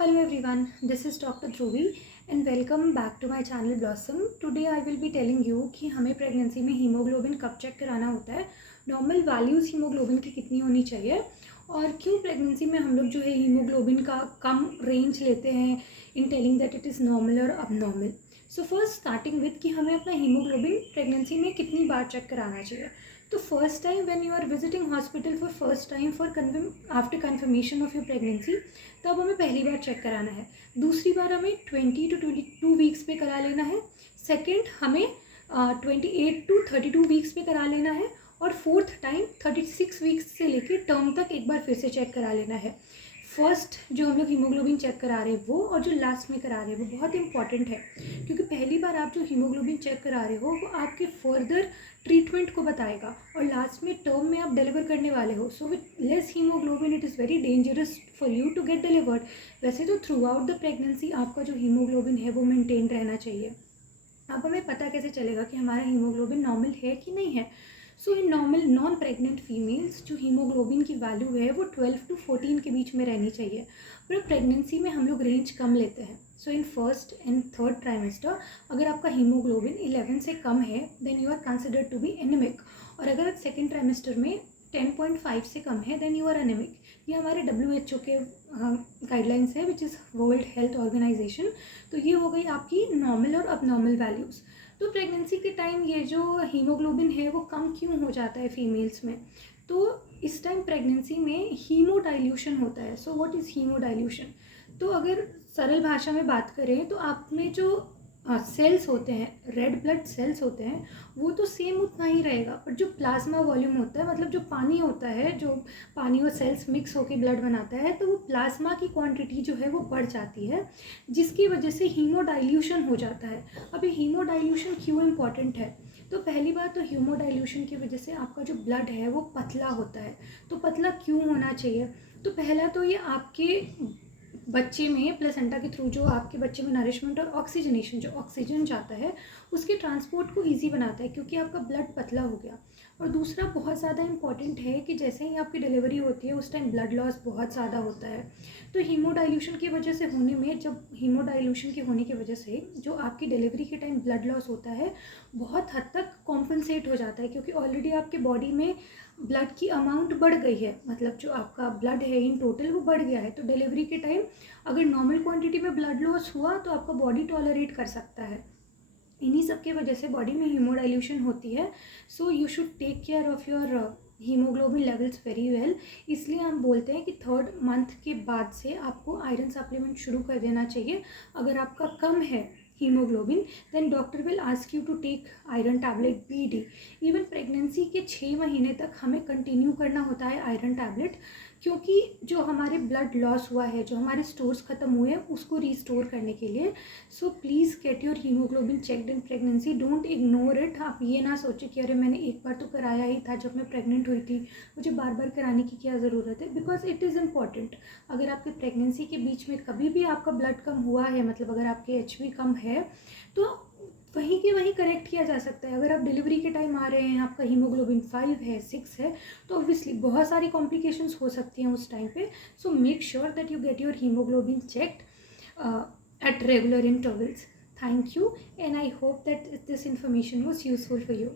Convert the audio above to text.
Hello everyone, this is Dr. Dhruvi and welcome back to my channel Blossom. Today I will be telling you कि हमें pregnancy में haemoglobin कब check कराना होता है, normal values haemoglobin की कितनी होनी चाहिए और क्यों प्रेगनेंसी में हम लोग जो है हीमोग्लोबिन का कम रेंज लेते हैं in telling that it is normal और abnormal. So first starting with कि हमें अपना हीमोग्लोबिन प्रेगनेंसी में कितनी बार चेक कराना चाहिए. तो first time when you are visiting hospital for first time for after confirmation of your pregnancy, तब हमें पहली बार चेक कराना है. दूसरी बार हमें 20 to 22 वीक्स पे करा लेना है. सेकेंड हमें 28 to 32 वीक्स पे करा लेना है. और फोर्थ टाइम 36 वीक्स से लेके टर्म तक एक बार फिर से चेक करा लेना है. फर्स्ट जो हम लोग हीमोग्लोबिन चेक करा रहे हैं वो और जो लास्ट में करा रहे हैं वो बहुत इंपॉर्टेंट है, क्योंकि पहली बार आप जो हीमोग्लोबिन चेक करा रहे हो वो आपके फर्दर ट्रीटमेंट को बताएगा और लास्ट में टर्म में आप डिलीवर करने वाले हो. So with less haemoglobin it is very dangerous for you to get delivered. वैसे तो थ्रू आउट द प्रेगनेंसी आपका जो हीमोग्लोबिन है वो मेंटेन रहना चाहिए. अब हमें पता कैसे चलेगा कि हमारा हीमोग्लोबिन नॉर्मल है कि नहीं है. So in normal non pregnant females जो हीमोग्लोबिन की वैल्यू है वो 12 to 14 के बीच में रहनी चाहिए, पर प्रेगनेंसी में हम लोग रेंज कम लेते हैं. So in first and third trimester अगर आपका हीमोग्लोबिन 11 से कम है then you are considered to be anaemic, और अगर सेकेंड ट्राइमेस्टर में 10.5 से कम है देन यू आर एनीमिक. ये हमारे WHO के गाइडलाइंस है which is world health organisation. तो ये हो गई आपकी नॉर्मल और अबनॉर्मल वैल्यूज़. तो प्रेगनेंसी के टाइम ये जो हीमोग्लोबिन है वो कम क्यों हो जाता है फीमेल्स में, तो इस टाइम प्रेगनेंसी में हीमोडाइल्यूशन होता है. So what is haemodilution? तो अगर सरल भाषा में बात करें तो आप में जो सेल्स होते हैं, रेड ब्लड सेल्स होते हैं, वो तो सेम उतना ही रहेगा, पर जो प्लाज्मा वॉल्यूम होता है, मतलब जो पानी होता है, जो पानी और सेल्स मिक्स होकर ब्लड बनाता है, तो वो प्लाज्मा की क्वांटिटी जो है वो बढ़ जाती है, जिसकी वजह से हीमोडाइल्यूशन हो जाता है. अब ये हीमोडाइल्यूशन क्यों इम्पॉर्टेंट है? तो पहली बात तो हीमोडाइल्यूशन की वजह से आपका जो ब्लड है वो पतला होता है. तो पतला क्यों होना चाहिए? तो पहला तो ये आपके बच्चे में प्लेसेंटा के थ्रू जो आपके बच्चे में नरिशमेंट और ऑक्सीजनेशन, जो ऑक्सीजन जाता है उसके ट्रांसपोर्ट को इजी बनाता है, क्योंकि आपका ब्लड पतला हो गया. और दूसरा बहुत ज़्यादा इंपॉर्टेंट है कि जैसे ही आपकी डिलीवरी होती है उस टाइम ब्लड लॉस बहुत ज़्यादा होता है. तो हीमोडाइल्यूशन की वजह से होने में, जब हीमोडाइल्यूशन के होने की वजह से जो आपकी डिलीवरी के टाइम ब्लड लॉस होता है बहुत हद तक कॉम्पनसेट हो जाता है, क्योंकि ऑलरेडी आपके बॉडी में ब्लड की अमाउंट बढ़ गई है, मतलब जो आपका ब्लड है इन टोटल वो बढ़ गया है. तो डिलीवरी के टाइम अगर नॉर्मल क्वांटिटी में ब्लड लॉस हुआ तो आपका बॉडी टॉलरेट कर सकता है. इन्हीं सब के वजह से बॉडी में हीमोडाइल्यूशन होती है. So you should take care of your haemoglobin levels very well. इसलिए हम बोलते हैं कि थर्ड मंथ के बाद से आपको आयरन सप्लीमेंट शुरू कर देना चाहिए. अगर आपका कम है haemoglobin then doctor will ask you to take iron tablet BD. Even pregnancy के 6 महीने तक हमें कंटिन्यू करना होता है आयरन टैबलेट, क्योंकि जो हमारे ब्लड लॉस हुआ है, जो हमारे स्टोर्स ख़त्म हुए हैं उसको रीस्टोर करने के लिए. So please get your haemoglobin checked in pregnancy. Don't ignore it. आप ये ना सोचें कि अरे मैंने एक बार तो कराया ही था जब मैं प्रेग्नेंट हुई थी, मुझे बार बार कराने की क्या ज़रूरत है, बिकॉज इट इज़ इम्पॉर्टेंट. अगर आपकी प्रेगनेंसी के बीच में कभी भी आपका ब्लड कम हुआ है, मतलब अगर आपके HB कम है, तो वहीं के वहीं करेक्ट किया जा सकता है. अगर आप डिलीवरी के टाइम आ रहे हैं, आपका हीमोग्लोबिन 5 है, 6 है, तो ऑब्वियसली बहुत सारी कॉम्प्लिकेशंस हो सकती हैं उस टाइम पे. So make sure that you get your haemoglobin checked at regular intervals. Thank you, and I hope that this information was useful for you.